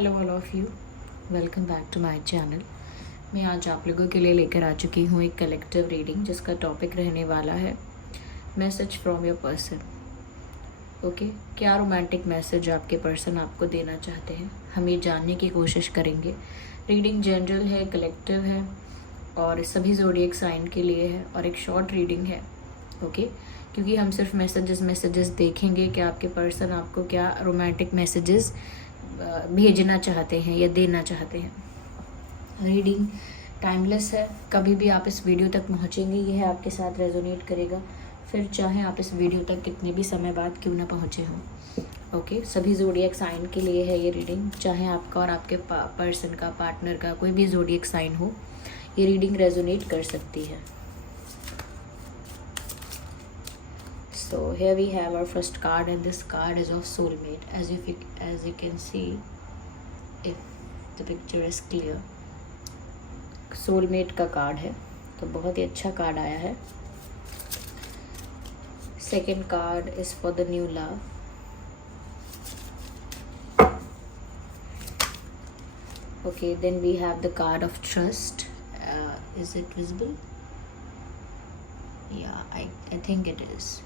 Hello all of you, welcome back to my channel. मैं आज आप लोगों के लिए लेकर आ चुकी हूँ एक कलेक्टिव रीडिंग जिसका टॉपिक रहने वाला है message from your person. Okay, क्या रोमांटिक मैसेज आपके पर्सन आपको देना चाहते हैं, हम ये जानने की कोशिश करेंगे। रीडिंग जनरल है, कलेक्टिव है और सभी ज़ोडिएक साइन के लिए है और एक शॉर्ट रीडिंग है। ओके, क्योंकि हम सिर्फ मैसेजेस देखेंगे कि आपके पर्सन आपको क्या रोमांटिक मैसेजेस भेजना चाहते हैं या देना चाहते हैं। रीडिंग टाइमलेस है, कभी भी आप इस वीडियो तक पहुंचेंगे यह आपके साथ रेजोनेट करेगा, फिर चाहे आप इस वीडियो तक कितने भी समय बाद क्यों ना पहुंचे हों। ओके, सभी ज़ोडिएक साइन के लिए है ये रीडिंग, चाहे आपका और आपके पर्सन का, पार्टनर का कोई भी ज़ोडिएक साइन हो, ये रीडिंग रेजोनेट कर सकती है। So here we have our first card and this card is of soulmate. As you can see, if the picture is clear, soulmate का कार्ड है, तो बहुत ही अच्छा कार्ड आया है। Second card is for the new love. Okay, then we have the card of trust. Is it visible? Yeah, I think it is.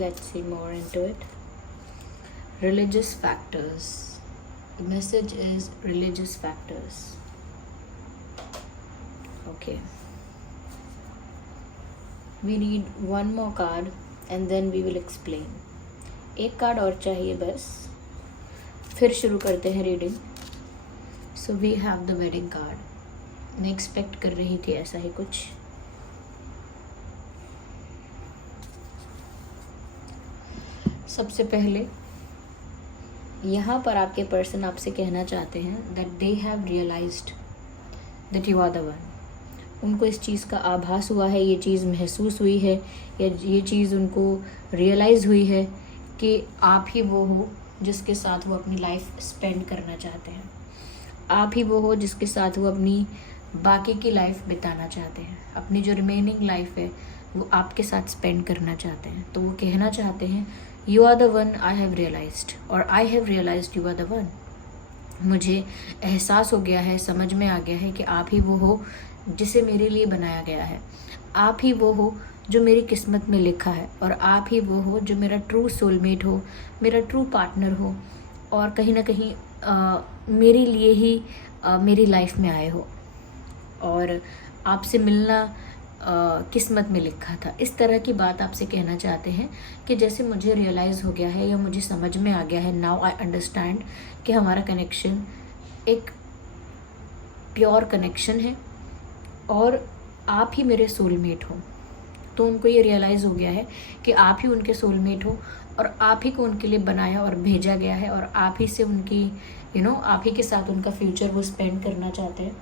Let's see more into it. Religious factors. The message is religious factors. Okay. We need one more card and then we will explain. एक card और चाहिए बस, फिर शुरू करते हैं reading. So we have the wedding card. मैं expect कर रही थी ऐसा ही कुछ। सबसे पहले यहाँ पर आपके पर्सन आपसे कहना चाहते हैं that they have realised that you are the one. उनको इस चीज़ का आभास हुआ है, ये चीज़ महसूस हुई है या ये चीज़ उनको रियलाइज़ हुई है कि आप ही वो हो जिसके साथ वो अपनी लाइफ स्पेंड करना चाहते हैं। आप ही वो हो जिसके साथ वो अपनी बाकी की लाइफ बिताना चाहते हैं। अपनी जो रिमेनिंग लाइफ है वो आपके साथ स्पेंड करना चाहते हैं। तो वो कहना चाहते हैं you are the one I have realised, और I have realised you are the one. मुझे एहसास हो गया है, समझ में आ गया है कि आप ही वो हो जिसे मेरे लिए बनाया गया है। आप ही वो हो जो मेरी किस्मत में लिखा है, और आप ही वो हो जो मेरा ट्रू सोलमेट हो, मेरा ट्रू पार्टनर हो, और कहीं ना कहीं मेरे लिए ही मेरी लाइफ में आए हो, और आपसे मिलना किस्मत में लिखा था। इस तरह की बात आपसे कहना चाहते हैं कि जैसे मुझे रियलाइज़ हो गया है या मुझे समझ में आ गया है, नाउ आई अंडरस्टैंड कि हमारा कनेक्शन एक प्योर कनेक्शन है और आप ही मेरे सोलमेट हो। तो उनको ये रियलाइज़ हो गया है कि आप ही उनके सोलमेट हो और आप ही को उनके लिए बनाया और भेजा गया है, और आप ही से उनकी आप ही के साथ उनका फ्यूचर वो स्पेंड करना चाहते हैं।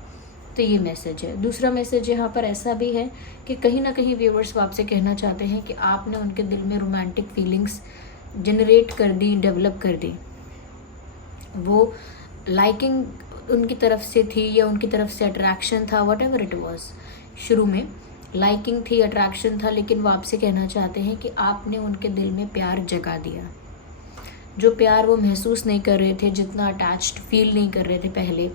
तो ये मैसेज है। दूसरा मैसेज यहाँ पर ऐसा भी है कि कहीं ना कहीं व्यूअर्स आपसे कहना चाहते हैं कि आपने उनके दिल में रोमांटिक फीलिंग्स जनरेट कर दी, डेवलप कर दी। वो लाइकिंग उनकी तरफ से थी या उनकी तरफ से अट्रैक्शन था, वट एवर इट वॉज। शुरू में लाइकिंग थी, अट्रैक्शन था, लेकिन वो आपसे कहना चाहते हैं कि आपने उनके दिल में प्यार जगा दिया। जो प्यार वो महसूस नहीं कर रहे थे, जितना अटैच्ड फील नहीं कर रहे थे पहले,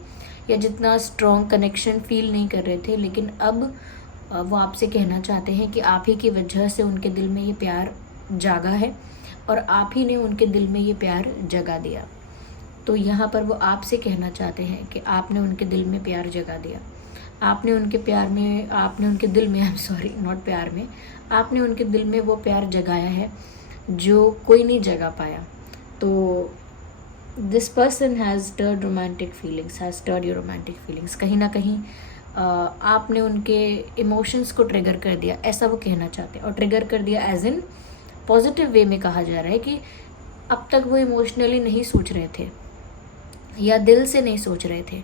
या जितना स्ट्रॉन्ग कनेक्शन फील नहीं कर रहे थे, लेकिन अब वो आपसे कहना चाहते हैं कि आप ही की वजह से उनके दिल में ये प्यार जागा है और आप ही ने उनके दिल में ये प्यार जगा दिया। तो यहाँ पर वो आपसे कहना चाहते हैं कि आपने उनके दिल में प्यार जगा दिया। आपने उनके दिल में, आई एम सॉरी, नॉट प्यार में, आपने उनके दिल में वो प्यार जगाया है जो कोई नहीं जगा पाया। तो this person has stirred romantic feelings, has stirred your romantic feelings. कहीं ना कहीं आपने उनके इमोशंस को ट्रिगर कर दिया, ऐसा वो कहना चाहते हैं। और ट्रिगर कर दिया एज इन पॉजिटिव वे में कहा जा रहा है कि अब तक वो इमोशनली नहीं सोच रहे थे या दिल से नहीं सोच रहे थे,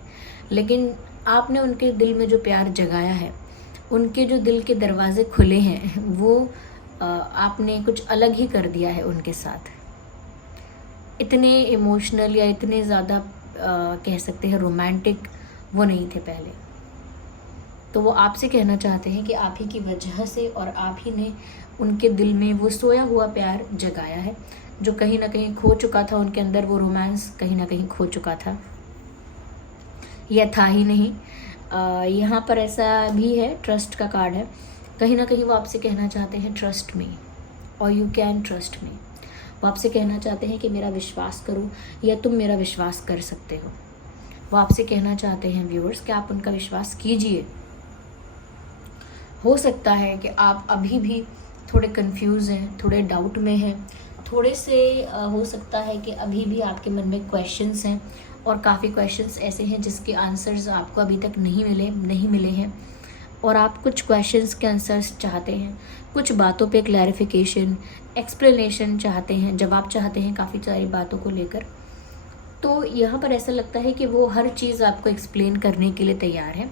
लेकिन आपने उनके दिल में जो प्यार जगाया है, उनके जो दिल के दरवाजे खुले हैं, वो आपने कुछ अलग ही कर दिया है उनके साथ। इतने इमोशनल या इतने ज़्यादा कह सकते हैं रोमांटिक वो नहीं थे पहले। तो वो आपसे कहना चाहते हैं कि आप ही की वजह से और आप ही ने उनके दिल में वो सोया हुआ प्यार जगाया है, जो कहीं ना कहीं खो चुका था उनके अंदर। वो रोमांस कहीं ना कहीं खो चुका था या था ही नहीं। यहाँ पर ऐसा भी है, ट्रस्ट का कार्ड है। कहीं ना कहीं वो आपसे कहना चाहते हैं ट्रस्ट मी और यू कैन ट्रस्ट मी। वो आपसे कहना चाहते हैं कि मेरा विश्वास करो या तुम मेरा विश्वास कर सकते हो। वो आपसे कहना चाहते हैं व्यूअर्स कि आप उनका विश्वास कीजिए। हो सकता है कि आप अभी भी थोड़े कंफ्यूज हैं, थोड़े डाउट में हैं, थोड़े से हो सकता है कि अभी भी आपके मन में क्वेश्चंस हैं, और काफ़ी क्वेश्चंस ऐसे हैं जिसके आंसर्स आपको अभी तक नहीं मिले हैं, और आप कुछ क्वेश्चंस के आंसर्स चाहते हैं, कुछ बातों पे क्लैरिफिकेशन, एक्सप्लेनेशन चाहते हैं, जवाब चाहते हैं काफ़ी सारी बातों को लेकर। तो यहाँ पर ऐसा लगता है कि वो हर चीज़ आपको एक्सप्लेन करने के लिए तैयार है।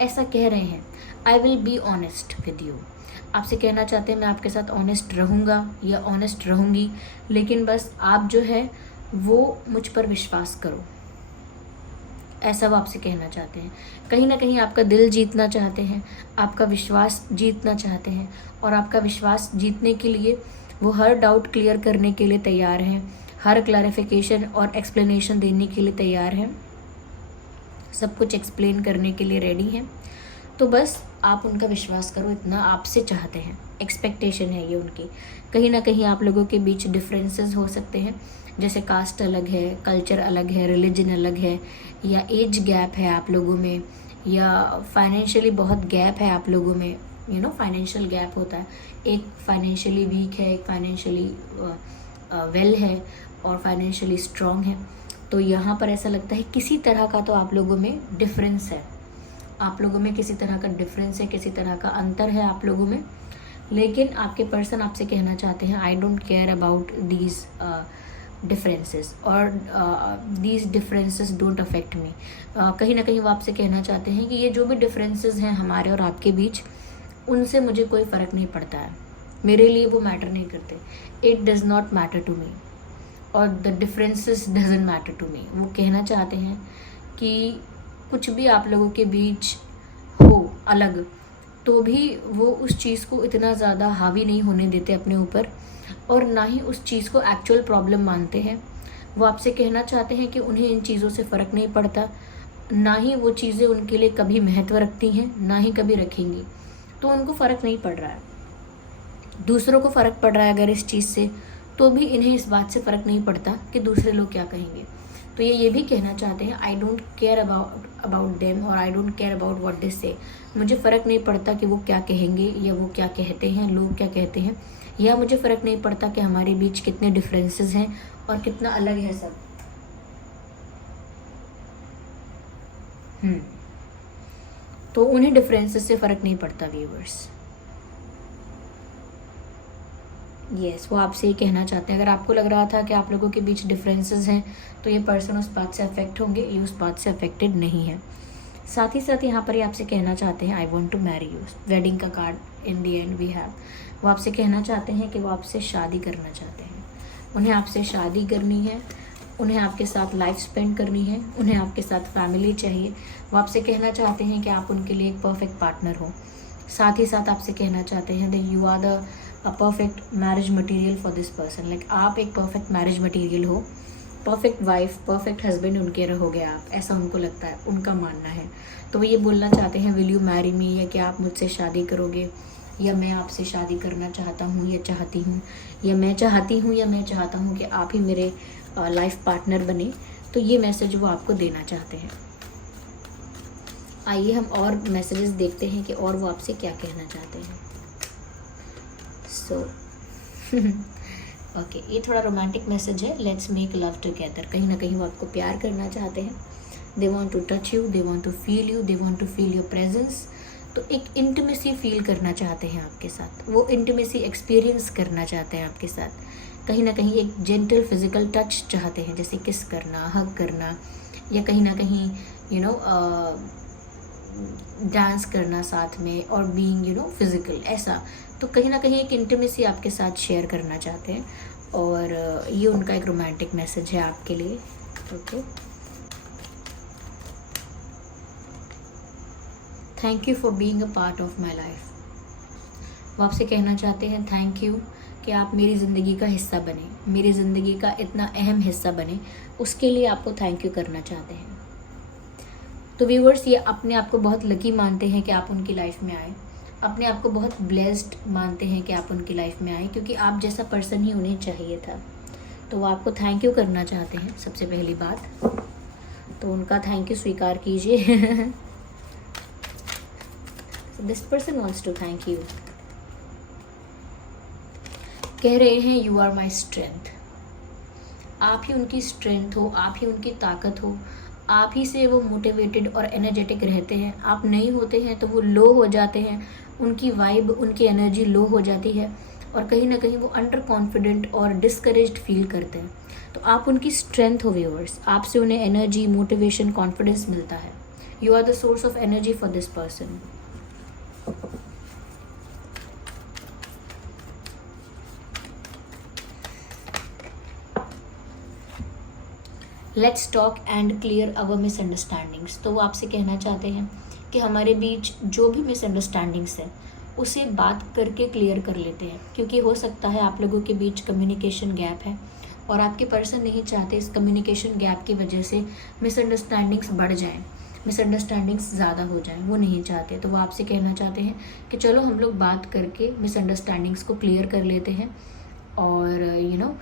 ऐसा कह रहे हैं, I will be honest with you. आपसे कहना चाहते हैं मैं आपके साथ ऑनेस्ट रहूँगा या ऑनेस्ट रहूँगी, लेकिन बस आप जो है वो मुझ पर विश्वास करो। ऐसा वो आपसे कहना चाहते हैं। कहीं ना कहीं आपका दिल जीतना चाहते हैं, आपका विश्वास जीतना चाहते हैं, और आपका विश्वास जीतने के लिए वो हर डाउट क्लियर करने के लिए तैयार हैं, हर क्लैरिफिकेशन और एक्सप्लेनेशन देने के लिए तैयार हैं, सब कुछ एक्सप्लेन करने के लिए रेडी हैं। तो बस आप उनका विश्वास करो, इतना आपसे चाहते हैं, एक्सपेक्टेशन है ये उनकी। कहीं ना कहीं आप लोगों के बीच डिफरेंसेस हो सकते हैं, जैसे कास्ट अलग है, कल्चर अलग है, रिलीजन अलग है, या एज गैप है आप लोगों में, या फाइनेंशियली बहुत गैप है आप लोगों में। फाइनेंशियल गैप होता है, एक फाइनेंशियली वीक है, एक फाइनेंशियली वेल है, और फाइनेंशियली स्ट्रॉन्ग है। तो यहाँ पर ऐसा लगता है किसी तरह का तो आप लोगों में डिफरेंस है, आप लोगों में किसी तरह का डिफरेंस है, किसी तरह का अंतर है आप लोगों में। लेकिन आपके पर्सन आपसे कहना चाहते हैं I don't care about these differences, और these differences don't affect me. कहीं ना कहीं वो आपसे कहना चाहते हैं कि ये जो भी डिफरेंसेस हैं हमारे और आपके बीच, उनसे मुझे कोई फ़र्क नहीं पड़ता है, मेरे लिए वो मैटर नहीं करते। It does not matter to me, और the differences doesn't matter to me. वो कहना चाहते हैं कि कुछ भी आप लोगों के बीच हो अलग, तो भी वो उस चीज़ को इतना ज़्यादा हावी नहीं होने देते अपने ऊपर, और ना ही उस चीज़ को एक्चुअल प्रॉब्लम मानते हैं। वो आपसे कहना चाहते हैं कि उन्हें इन चीज़ों से फ़र्क नहीं पड़ता, ना ही वो चीज़ें उनके लिए कभी महत्व रखती हैं, ना ही कभी रखेंगी। तो उनको फ़र्क नहीं पड़ रहा है। दूसरों को फ़र्क पड़ रहा है अगर इस चीज़ से, तो भी इन्हें इस बात से फ़र्क नहीं पड़ता कि दूसरे लोग क्या कहेंगे। तो ये भी कहना चाहते हैं I don't care about them, और I don't care about what they say. मुझे फ़र्क नहीं पड़ता कि वो क्या कहेंगे या वो क्या कहते हैं, लोग क्या कहते हैं, या मुझे फ़र्क नहीं पड़ता कि हमारे बीच कितने डिफरेंसेस हैं और कितना अलग है सब। तो उन्हें डिफरेंसेस से फ़र्क नहीं पड़ता व्यूअर्स। यस, वो आपसे ये कहना चाहते हैं। अगर आपको लग रहा था कि आप लोगों के बीच डिफरेंसेस हैं, तो ये पर्सन उस बात से अफेक्ट होंगे, ये उस बात से अफेक्टेड नहीं है। साथ ही साथ यहाँ पर ये आपसे कहना चाहते हैं I want to marry you. Wedding का card in the end we have. वो आपसे कहना चाहते हैं कि वो आपसे शादी करना चाहते हैं, उन्हें आपसे शादी करनी है, उन्हें आपके साथ लाइफ स्पेंड करनी है, उन्हें आपके साथ फैमिली चाहिए। वो आपसे कहना चाहते हैं कि आप उनके लिए एक परफेक्ट पार्टनर हो। साथ ही साथ आपसे कहना चाहते हैं that you are the perfect marriage material for this person. Like आप एक परफेक्ट मैरिज मटेरियल हो, परफेक्ट वाइफ, परफेक्ट हस्बैंड उनके रहोगे आप, ऐसा उनको लगता है, उनका मानना है। तो वो ये बोलना चाहते हैं विल यू मैरी मी, या कि आप मुझसे शादी करोगे, या मैं आपसे शादी करना चाहता हूँ या चाहती हूँ, या मैं चाहती हूँ या मैं चाहता हूँ कि आप ही मेरे लाइफ पार्टनर बने। तो ये मैसेज वो आपको देना चाहते हैं। आइए हम और मैसेजेस देखते हैं कि और वो आपसे क्या कहना चाहते हैं। सो ओके, ये थोड़ा रोमांटिक मैसेज है। Let's make love together. कहीं ना कहीं वो आपको प्यार करना चाहते हैं। They want to touch you, they want to feel you, they want to feel your presence. तो एक इंटीमेसी फील करना चाहते हैं आपके साथ, वो इंटीमेसी एक्सपीरियंस करना चाहते हैं आपके साथ। कहीं ना कहीं एक जेंटल फिजिकल टच चाहते हैं, जैसे किस करना, हग करना, या कहीं ना कहीं डांस करना साथ में, और बीइंग फिजिकल, ऐसा। तो कहीं ना कहीं एक इंटीमेसी आपके साथ शेयर करना चाहते हैं, और ये उनका एक रोमांटिक मैसेज है आपके लिए। Okay, thank you for being a part of my life. वो आपसे कहना चाहते हैं थैंक यू कि आप मेरी ज़िंदगी का हिस्सा बने, मेरी ज़िंदगी का इतना अहम हिस्सा बने, उसके लिए आपको थैंक यू करना चाहते हैं। तो व्यूअर्स, ये अपने आप को बहुत लकी मानते हैं कि आप उनकी लाइफ में आए, अपने आप को बहुत ब्लेस्ड मानते हैं कि आप उनकी लाइफ में आए, क्योंकि आप जैसा पर्सन ही उन्हें चाहिए था। तो वो आपको थैंक यू करना चाहते हैं सबसे पहली बात, तो उनका थैंक यू स्वीकार कीजिए। This person wants to thank you. कह रहे हैं यू आर माई स्ट्रेंथ। आप ही उनकी स्ट्रेंथ हो, आप ही उनकी ताकत हो, आप ही से वो मोटिवेटेड और एनर्जेटिक रहते हैं। आप नहीं होते हैं तो वो लो हो जाते हैं, उनकी वाइब, उनकी एनर्जी लो हो जाती है और कहीं ना कहीं वो अंडर कॉन्फिडेंट और डिस्करेज्ड फील करते हैं। तो आप उनकी स्ट्रेंथ हो व्यूअर्स, आपसे उन्हें एनर्जी, मोटिवेशन, कॉन्फिडेंस मिलता है। You are the source of energy for this person. Let's talk and clear our misunderstandings. तो वो आपसे कहना चाहते हैं कि हमारे बीच जो भी मिसअंडरस्टैंडिंग्स है उसे बात करके क्लियर कर लेते हैं, क्योंकि हो सकता है आप लोगों के बीच कम्युनिकेशन गैप है और आपके पर्सन नहीं चाहते इस कम्युनिकेशन गैप की वजह से मिसअंडरस्टैंडिंग्स बढ़ जाएं, मिसअंडरस्टैंडिंग्स ज़्यादा हो जाएं, वो नहीं चाहते। तो वो आपसे कहना चाहते हैं कि चलो हम लोग बात करके मिसअंडरस्टैंडिंग्स को क्लियर कर लेते हैं और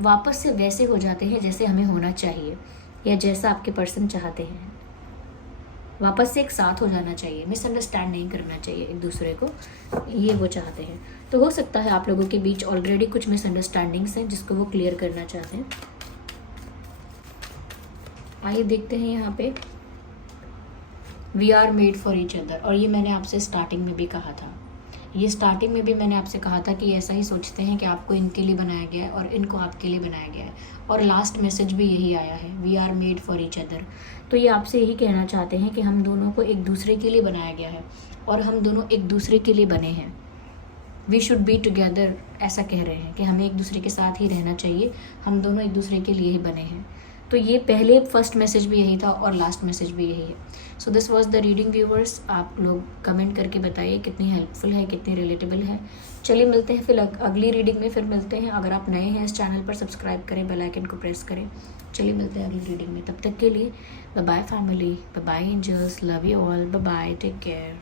वापस से वैसे हो जाते हैं जैसे हमें होना चाहिए या जैसा आपके पर्सन चाहते हैं। वापस से एक साथ हो जाना चाहिए, मिसअंडरस्टैंड नहीं करना चाहिए एक दूसरे को, ये वो चाहते हैं। तो हो सकता है आप लोगों के बीच ऑलरेडी कुछ मिसअंडरस्टैंडिंग्स हैं जिसको वो क्लियर करना चाहते हैं। आइए देखते हैं यहाँ पे, we are made for each other. और ये मैंने आपसे स्टार्टिंग में भी कहा था, ये स्टार्टिंग में भी मैंने आपसे कहा था कि ऐसा ही सोचते हैं कि आपको इनके लिए बनाया गया है और इनको आपके लिए बनाया गया है। और लास्ट मैसेज भी यही आया है, we are made for each other. तो ये आपसे यही कहना चाहते हैं कि हम दोनों को एक दूसरे के लिए बनाया गया है और हम दोनों एक दूसरे के लिए बने हैं। वी शुड बी टुगेदर, ऐसा कह रहे हैं कि हमें एक दूसरे के साथ ही रहना चाहिए, हम दोनों एक दूसरे के लिए ही बने हैं। तो ये पहले फर्स्ट मैसेज भी यही था और लास्ट मैसेज भी यही है। So this was the reading viewers. आप लोग कमेंट करके बताइए कितनी हेल्पफुल है, कितनी रिलेटेबल है। चलिए मिलते हैं फिर अगली रीडिंग में, फिर मिलते हैं। अगर आप नए हैं इस चैनल पर सब्सक्राइब करें, बेल आइकन को प्रेस करें। चलिए मिलते हैं अगली रीडिंग में, तब तक के लिए bye bye family, bye bye angels, love you all, bye bye, take care.